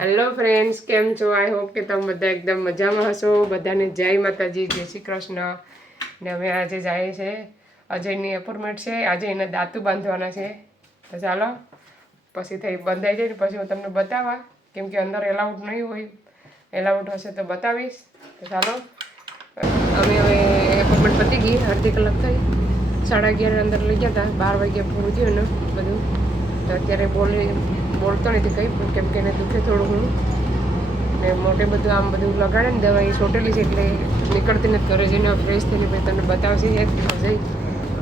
Hello friends કેમ છો? I hope કે તમે બધા એકદમ મજામાં હશો. બધાને જય માતાજી, જય શ્રી કૃષ્ણ. ને અમે આજે જાય છે અજયની એપોઇન્ટમેન્ટ છે. આજે એને દાંતું બાંધવાના છે. તો ચાલો, પછી થઈ બંધાઈ જાય ને પછી હું તમને બતાવવા. કેમ કે અંદર એલાઉડ નહીં હોય. એલાઉડ હશે તો બતાવીશ. તો ચાલો. અમે હવે એપોઇન્ટમેન્ટ પતી ગઈ. અડધી કલાક થઈ. સાડા અગિયાર અંદર લઈ ગયા હતા. બાર વાગ્યા પૂરું થયું ને બધું. તો અત્યારે બોલી બોલતો નથી કંઈ કેમ કે એને દુખે થોડું ઘણું. ને મોટે બધું આમ બધું લગાડે ને દવા એ સોટેલી છે એટલે નીકળતી નથી ઘરે જઈને ફ્રેશ થઈને પછી તમને બતાવશે એ જઈ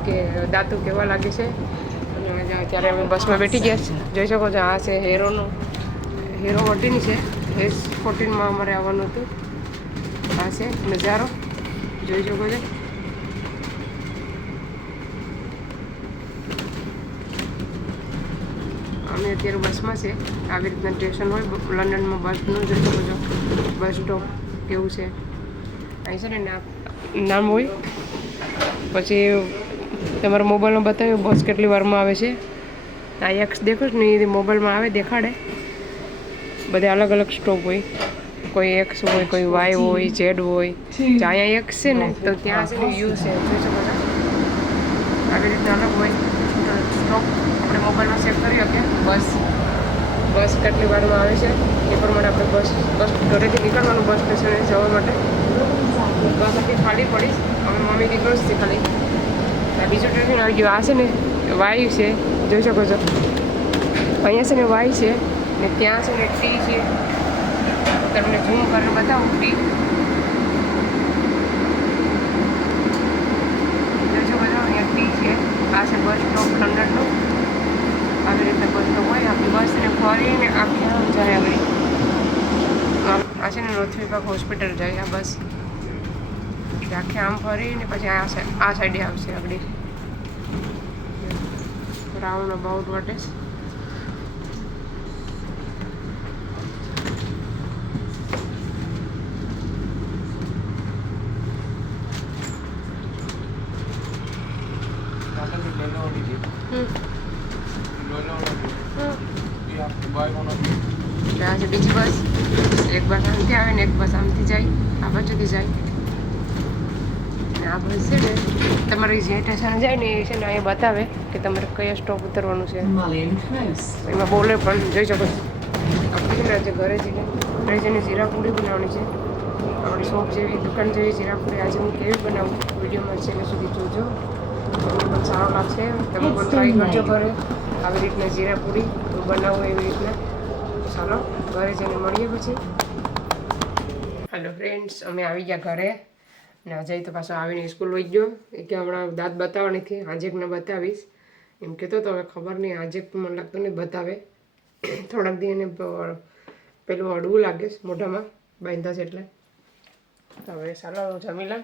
કે દાંતું કેવા લાગે છે. અને અત્યારે અમે બસમાં બેઠી ગયા છે. જોઈ શકો છો, આ છે હેરોનો. હીરો ફોર્ટીન છે. હેસ ફોર્ટીનમાં અમારે આવવાનું હતું. આ છે નજારો. જોઈ શકો છો. અમે અત્યારે બસમાં છે. આવી રીતના સ્ટેશન હોય, લંડનમાં બસનું જ બધો બસ સ્ટોપ કેવું છે. અહીં છે ને નામ નામ હોય. પછી તમારા મોબાઈલમાં બતાવ્યું બસ કેટલી વારમાં આવે છે. આ એક્સ દેખો ને એ મોબાઈલમાં આવે, દેખાડે. બધા અલગ અલગ સ્ટોપ હોય. કોઈ એક્સ હોય, કોઈ વાય હોય ઝેડ હોય. અહીંયા એક્સ છે ને, તો ત્યાં છે. ને યુ છે? આવી રીતના અલગ હોય. મોબાઈલમાં ચેક કરી શકીએ બસ. બસ કેટલી વારમાં આવે છે? એ પ્રમાણે આપણે બસ બસ ઘરેથી નીકળવાનું બસ સ્ટેશને જવા માટે. બસ આખી ખાલી પડીશ અમે મમ્મી નીકળો જ ખાલી. બીજું ટ્રેન આવી ગયું. આ છે ને, વાયુ છે. જોઈ શકો છો. અહીંયા છે ને વાય છે. ને ત્યાં છે ને ટી છે. તમને ઝૂમ કરીને બતાવું, ટી. જોઈ શકો છો, અહીંયા ટી છે. આ છે બસ સ્ટોપ લંડનનું સ્ટોપ હોય આપણી બસને ફરીને આખી આમ જાય આગળ આ છે ને નોર્થ વિભાગ હોસ્પિટલ જાય આ બસ. આખે આમ ફરીને પછી આ આ સાઈડે આવશે આગળ રાઉન્ડ અબાઉટ વોટ ઇઝ એટલે આ છે બીજી બસ. એક બસ આમથી આવે ને એક બસ આમથી જાય. આ બાજુથી જાય. અને આ બસ છે ને તમારે જે સ્ટેશન જાય ને એ છે ને અહીંયા બતાવે કે તમારે કયા સ્ટોપ ઉતરવાનું છે. એમાં બોલે પણ જોઈ શકો છો. આપણે છે ને ઘરે જઈને ઘરે જઈને જીરાપુરી બનાવવાની છે. આપણી શોપ જેવી દુકાન જેવી જીરાપુરી આજે હું કેવી બનાવું? વિડીયોમાં છે છેલ્લે સુધી જોજો. તમને પણ સારો લાગશે. તમે પણ ટ્રાય કરજો ઘરે. આવી રીતના જીરા પૂરી બનાવું એવી રીતના. ચાલો, ઘરે જઈને મળીએ પછી. હેલો ફ્રેન્ડ્સ અમે આવી ગયા ઘરે. ને અજય તો પાછો આવીને સ્કૂલ વહી ગયો. એ કે હમણાં દાંત બતાવવાની હતી આજે ન બતાવીશ. એમ કહેતો તો હવે ખબર નહીં, આજે મને લાગતું નહીં બતાવે. થોડાક દી એને પેલું અડવું લાગે મોઢામાં બાંધા છે એટલે. તો હવે ચાલો જમી લઉં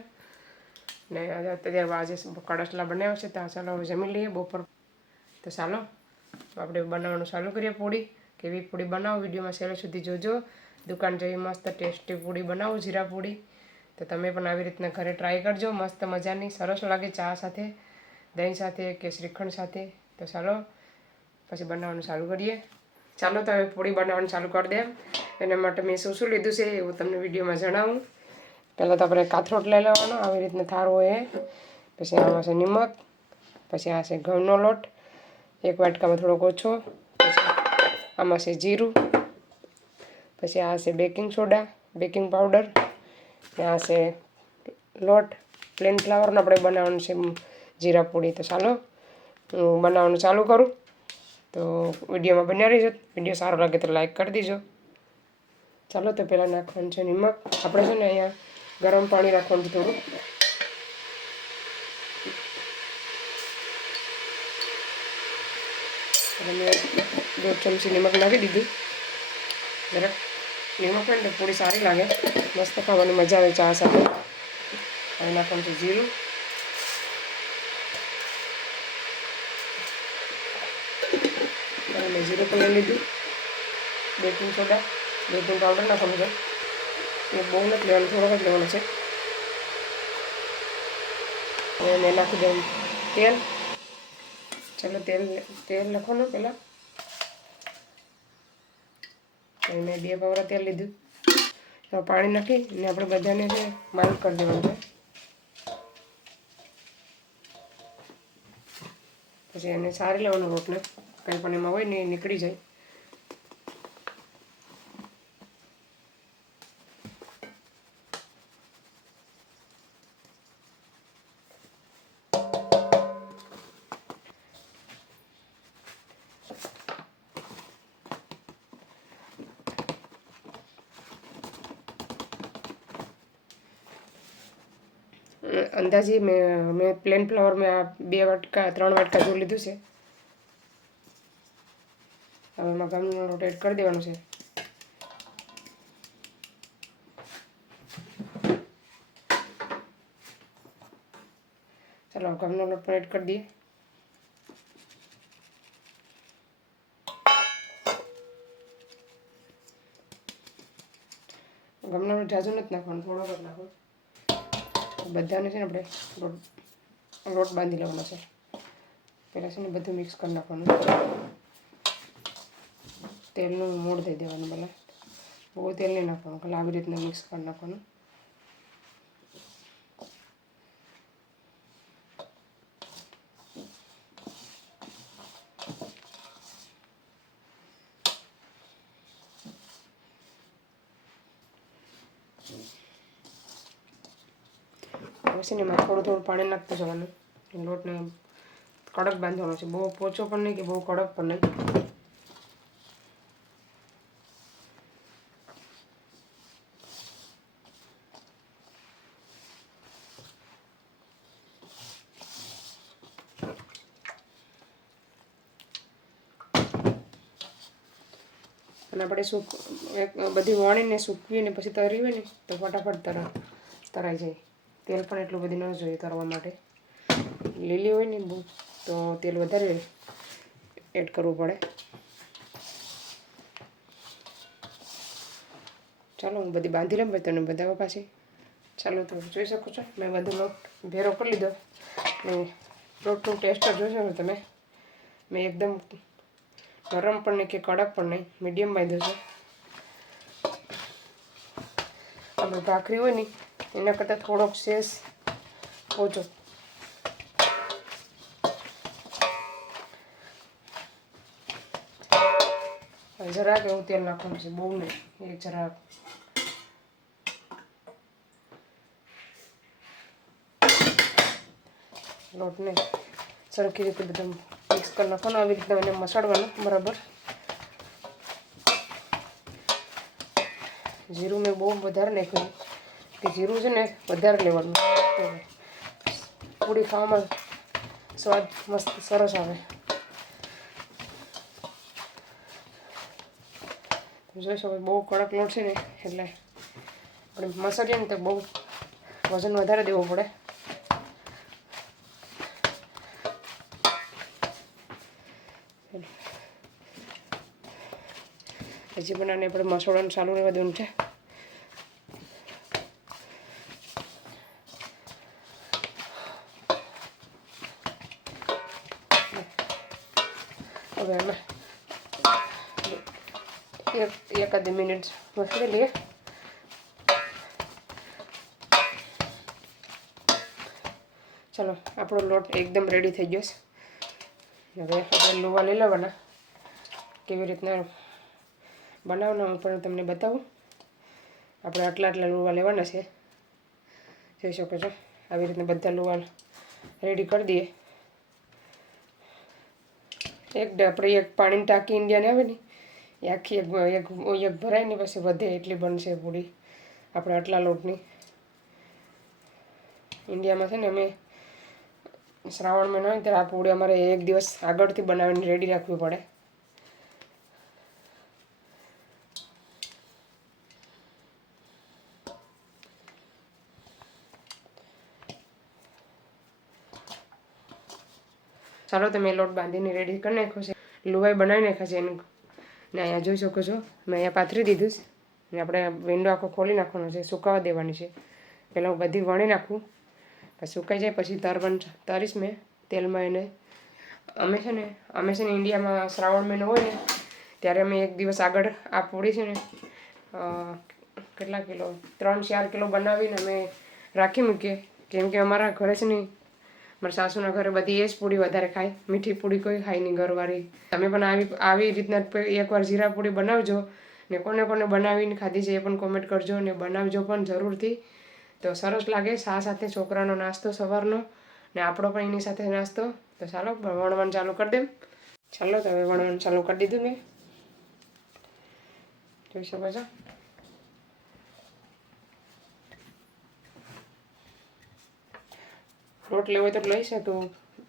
ને અત્યારે આજે કડસલા બનાવ્યો છે, તો ચાલો હવે જમી લઈએ બપોર. તો ચાલો આપણે બનાવવાનું ચાલુ કરીએ પૂડી કેવી પૂડી બનાવો વિડીયોમાં છેલ્લે સુધી જોજો. દુકાન જઈ મસ્ત ટેસ્ટી પૂડી બનાવો, જીરા પૂડી તો તમે પણ આવી રીતના ઘરે ટ્રાય કરજો. મસ્ત મજાની, સરસ લાગે ચા સાથે, દહીં સાથે કે શ્રીખંડ સાથે. તો ચાલો, પછી બનાવવાનું ચાલુ કરીએ. ચાલો તો હવે પૂરી બનાવવાનું ચાલુ કરી દે. એના માટે મેં શું શું લીધું છે એવું તમને વિડીયોમાં જણાવું. પહેલાં તો આપણે કાથરોટ લઈ લેવાનો. આવી રીતના થારો હોય એ પછી આમાં છે નિમક. પછી આ છે ઘઉંનો લોટ. એક વાટકામાં થોડોક ઓછો, પછી આમાં છે જીરું, પછી આ છે બેકિંગ સોડા, બેકિંગ પાવડર, ને આ છે લોટ, પ્લેન ફ્લાવરનો આપણે બનાવવાનું છે જીરા પૂરી. તો ચાલો, હું બનાવવાનું ચાલુ કરું. તો વિડીયોમાં બન્યા રહીજો. વીડિયો સારો લાગે તો લાઈક કરી દીજો. ચાલો તો પહેલાં નાખવાનું છે નિમક. આપણે છે ને અહીંયા ગરમ પાણી રાખવાનું થોડું. એટલે મેં ચમચી નિમક નાખી દીધું જરાક નિમક હોય ને પૂરી સારી લાગે મસ્ત ખાવાની મજા આવે ચા સાથે હવે નાખવાનું છે જીરું અને જીરું પણ લઈ લીધું બેકિંગ સોડા બેકિંગ પાવડર નાખવાનું છે એ બહુ નથી લેવાનું થોડોક જ લેવાનું છે અને નાખી દઉં તેલ ચાલો તેલ તેલ નાખવાનું પહેલાં મેં બે પાવરા તેલ લીધું. તો પાણી નાખી અને આપણે બધાને છે માલ કરી દેવાનું છે. પછી એને સારી લેવાનું રોટને કંઈ પણ એમાં હોય ને નીકળી જાય. અંદાજે મેં મેં પ્લેન ફ્લાવર મેં આ બે વાટકા, ત્રણ વાટકા જેવું લીધું છે. હવે એમાં ગામનો લોટ એડ કરી દેવાનું છે. ચાલો ઘઉંનો લોટ પણ એડ કરી દઈએ. લોટ જાજુ નથી નાખવાનું થોડોક જ નાખો. બધાને છે ને આપણે લોટ લોટ બાંધી લેવાનો છે. પહેલાં છે ને બધું મિક્સ કરી નાખવાનું. તેલનું મૂળ દઈ દેવાનું પહેલાં બહુ તેલ નહીં નાખવાનું, ખાલી આવી રીતના મિક્સ કરી નાખવાનું. ને એમાં થોડું થોડું પાણી નાખતું જવાનું. લોટને કડક બાંધવાનો છે. બહુ પોચો પણ નહીં કે બહુ કડક પણ નહીં. અને આપણે સૂક બધી વણીને સૂકવીને પછી તરી ને તો ફટાફટ તરા, તરાઈ જાય. તેલ પણ એટલું બધું ન જોઈએ તરવા માટે. લીલી હોય ને બહુ, તો તેલ વધારે એડ કરવું પડે. ચાલો, હું બધી બાંધી લઉં તને બતાવવા પાછી. ચાલો તો જોઈ શકો છો. મેં બધો લોટ ભેરો કરી લીધો. ને લોટનું ટેસ્ટ જોઈ શકો તમે. મેં એકદમ ગરમ પણ નહીં કે કડક પણ નહીં, મીડિયમ બાંધ્યો છે. આપણે ભાખરી હોય ને એના કરતાં થોડોક શેષ ઓછો. જરાક એવું તેલ નાખવાનું છે, બહુ નહીં, એ જરાક. લોટને સરખી રીતે બધા મિક્સ કરી નાખવાનો, આવી રીતના એને મસાડવાનું, બરાબર. જીરું મેં બહુ વધારે નાખ્યું કે જીરું છે ને વધારે લેવાનું. પૂરી ખાવામાં સ્વાદ મસ્ત સરસ આવે. જોઈ બહુ કડક લોટ છે ને, એટલે પણ મસાડીએ ને તો બહુ વજન વધારે દેવું પડે. હજી બનાવીને આપણે મસાલાનું ચાલુ રહેવા દેવાનું છે. મિનિટ મસાડી લઈએ ચલો આપણો લોટ એકદમ રેડી થઈ ગયો છે હવે આપણે લોવા લઈ લેવાના. કેવી રીતના બનાવવાના હું પણ તમને બતાવું. આપણે આટલા આટલા લોવા લેવાના છે. જોઈ શકો છો, આવી રીતના બધા લુવા રેડી કરી દઈએ. એક આપણે એક પાણીની ટાંકી ઇન્ડિયાને આવે ને એ આખી એક એક એક ભરાય ને પછી વધે એટલી બનશે પૂરી, આપણે આટલા લોટની. ઇન્ડિયામાં છે ને અમે શ્રાવણ મહિનો હોય ત્યારે આ પૂરી અમારે એક દિવસ આગળથી બનાવીને રેડી રાખવી પડે. ચાલો તમે લોટ બાંધીને રેડી કરી નાખ્યો છે. લુવાઈ બનાવી નાખ્યા છે એનું. ને અહીંયા જોઈ શકો છો, મેં અહીંયા પાથરી દીધું છે. ને આપણે વિન્ડો આખો ખોલી નાખવાનો છે, સુકાવા દેવાની છે. પહેલાં હું બધી વણી નાખું, પછી સુકાઈ જાય, પછી તરવણ તરીશ મેં તેલમાં એને. અમે છે ને, અમે છે ને ઇન્ડિયામાં શ્રાવણ મહિનો હોય ને, ત્યારે અમે એક દિવસ આગળ આ પૂરી છે ને કેટલા કિલો, ત્રણ ચાર કિલો બનાવીને અમે રાખી મૂકીએ. કેમ કે અમારા ઘરે છે ને મારા સાસુના ઘરે બધી એ જ પૂરી વધારે ખાય. મીઠી પૂરી કોઈ ખાય નહીં ઘરવાળી. તમે પણ આવી આવી રીતના એકવાર જીરા પૂરી બનાવજો ને કોને કોને બનાવીને ખાધી છે એ પણ કોમેન્ટ કરજો ને બનાવજો પણ જરૂરથી. તો સરસ લાગે સા સાથે છોકરાનો નાસ્તો સવારનો ને આપણો પણ એની સાથે નાસ્તો. તો ચાલો વણવાનું ચાલુ કરી દેમ ચાલો તો હવે વણવાનું ચાલુ કરી દીધું મેં. જોઈ શકો છો? લોટ લેવો હોય તો લઈ શકો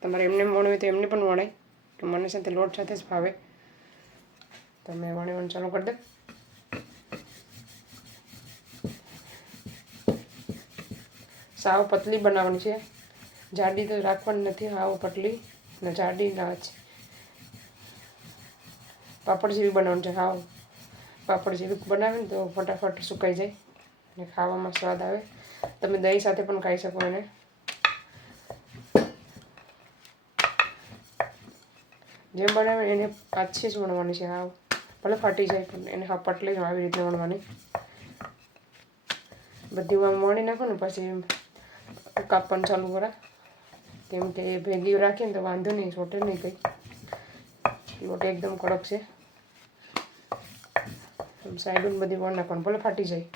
તમારે એમને વણવું હોય તો એમને પણ વણાય. કે મને સાથે લોટ સાથે જ ભાવે. તમે વણવાનું ચાલુ કરી દે. સાવ પતલી બનાવવાની છે. જાડી તો રાખવાની નથી સાવ પતલી. ને જાડી ના છે પાપડ જેવી બનાવવાનું છે ખાવ પાપડ જેવી બનાવે ને તો ફટાફટ સુકાઈ જાય. અને ખાવામાં સ્વાદ આવે. તમે દહીં સાથે પણ ખાઈ શકો એને. જેમ બનાવે એને પાછી જ વણવાની છે. હા, ભલે ફાટી જાય, પણ એને હા પટલી જ આવી રીતે વણવાની. બધી આમ વણી નાખો ને પછી કાપવાનું ચાલુ કરા. કેમ કે એ ભેગી રાખીને તો વાંધો નહીં છોટે નહીં કંઈ. લોટ એકદમ કડક છે. સાઈડું બધી વણ નાખવાનું, ભલે ફાટી જાય.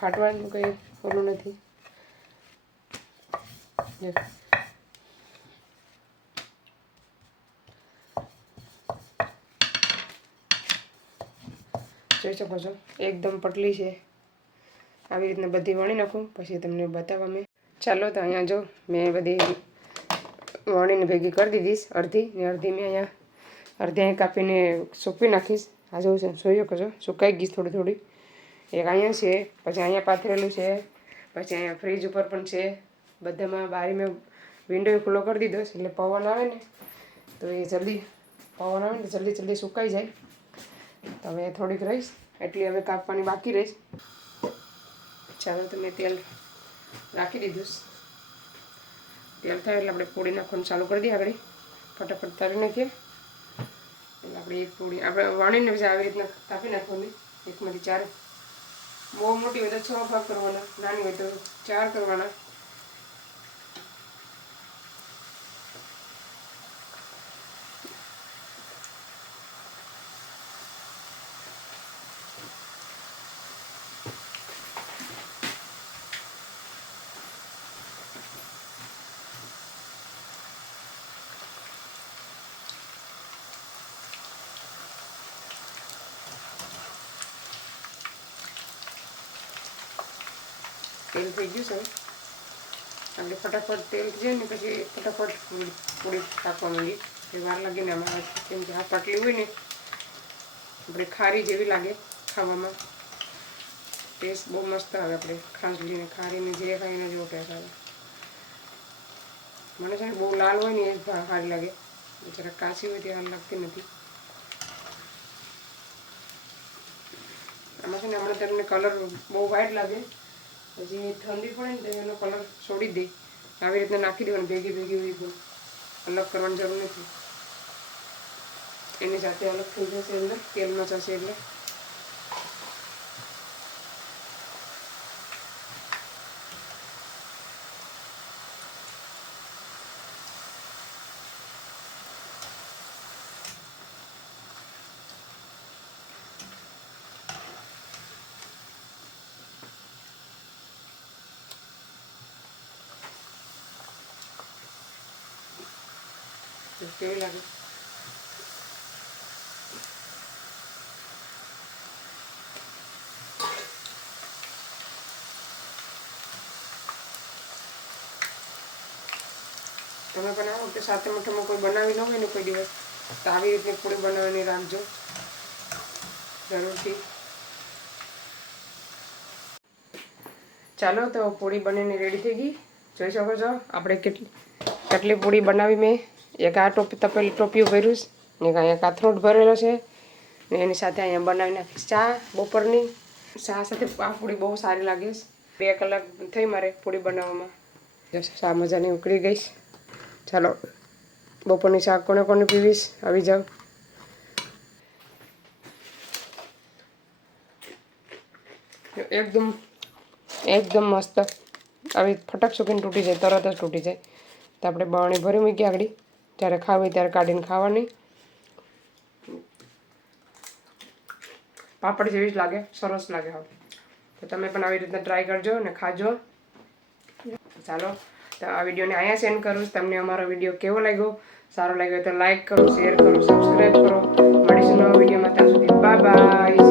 ફાટવાનું કંઈ ઓલું નથી. જો. જોઈ શકો છો એકદમ પટલી છે. આવી રીતના બધી વણી નાખું, પછી તમને બતાવવા મેં. ચાલો તો અહીંયા જો, મેં બધી વણીને ભેગી કરી દીધીશ અડધી ને અડધી મેં અહીંયા, અડધી અહીં કાપીને સૂકવી નાખીશ. આ જોઉં છે જોઈ શકો છો સુકાઈ ગઈશ થોડી થોડી. એક અહીંયા છે, પછી અહીંયા પાથરેલું છે, પછી અહીંયા ફ્રીજ ઉપર પણ છે. બધામાં બારી મેં વિન્ડો ખુલ્લો કરી દીધો એટલે પવન આવે ને, તો એ જલ્દી, પવન આવે ને જલ્દી જલ્દી સુકાઈ જાય. હવે થોડીક રહીશ. એટલી હવે કાપવાની બાકી રહીશ. ચાલો તો મેં તેલ રાખી દીધું. તેલ થાય એટલે આપણે પૂળી નાખવાનું ચાલુ કરી દઈએ આગળ. ફટાફટ તારી નાખીએ. એટલે આપણે એક પૂડી, આપણે વણીને પછી આવી રીતના કાપી નાખવાની. એકમાંથી ચાર. બહુ મોટી હોય તો છ ભાગ કરવાના, નાની હોય તો ચાર કરવાના. તેલ થઈ ગયું છે હવે. આપણે ફટાફટ તેલ જાય ને પછી ફટાફટ પૂરી પૂરી પાકવા માંડી એ વાર લાગે ને આમાં કેમ કે આ પટલી હોય ને આપણે ખારી જેવી લાગે ખાવામાં ટેસ્ટ બહુ મસ્ત આવે આપણે ખાંસલીને ખારીને જે ખાઈને જેવો ટેસ્ટ આવે મને છે ને બહુ લાલ હોય ને એ જ ભા- સારી લાગે જરા કાચી હોય તે સારી લાગતી નથી આમાં છે ને હમણાં તમને કલર બહુ વ્હાઈટ લાગે પછી ઠંડી પડે ને તો એનો કલર છોડી દે. આવી રીતના નાખી દેવાનું, ભેગી ભેગી હોય તો. અલગ કરવાની જરૂર નથી. એની સાથે અલગ થઈ જશે અંદર તેલમાં જશે એટલે. કેવી લાગે તમે બનાવો કે સાથે મોટામાં કોઈ બનાવી ન હોય ને કોઈ દિવસ તો આવી રીતે પૂરી બનાવીને રાખજો જરૂરથી ચાલો તો પૂરી બનીને રેડી થઈ ગઈ જોઈ શકો છો આપણે કેટલી કેટલી પૂરી બનાવી મેં એક આ ટોપી તપેલી ટોપીઓ ભર્યું છે ને કાંઈ એક આથરોટ ભરેલો છે ને એની સાથે અહીંયા બનાવી નાખીશ ચા બપોરની. ચા સાથે આ પૂડી બહુ સારી લાગે છે. બે કલાક થઈ મારે પૂડી બનાવવામાં. ચા મજાની ઉકળી ગઈશ ચાલો, બપોરની ચા કોને કોને પીવીશ? આવી જાઓ. એકદમ એકદમ મસ્ત. આવી ફટક સુકીને તૂટી જાય, તરત જ તૂટી જાય. તો આપણે બાવણી ભરી મૂકી આગળ. જ્યારે ખાવી, ત્યારે કાઢીને ખાવાની. પાપડ જેવી જ લાગે, સરસ લાગે હવે. તો તમે પણ આવી રીતના ટ્રાય કરજો અને ખાજો. ચાલો, તો આ વિડીયોને અહીંયા સેન્ડ કરું. તમને અમારો વીડિયો કેવો લાગ્યો? સારો લાગ્યો તો લાઈક કરો શેર કરો સબસ્ક્રાઈબ કરો. મળીશું નવા વિડીયોમાં. ત્યાં સુધી બાય બાય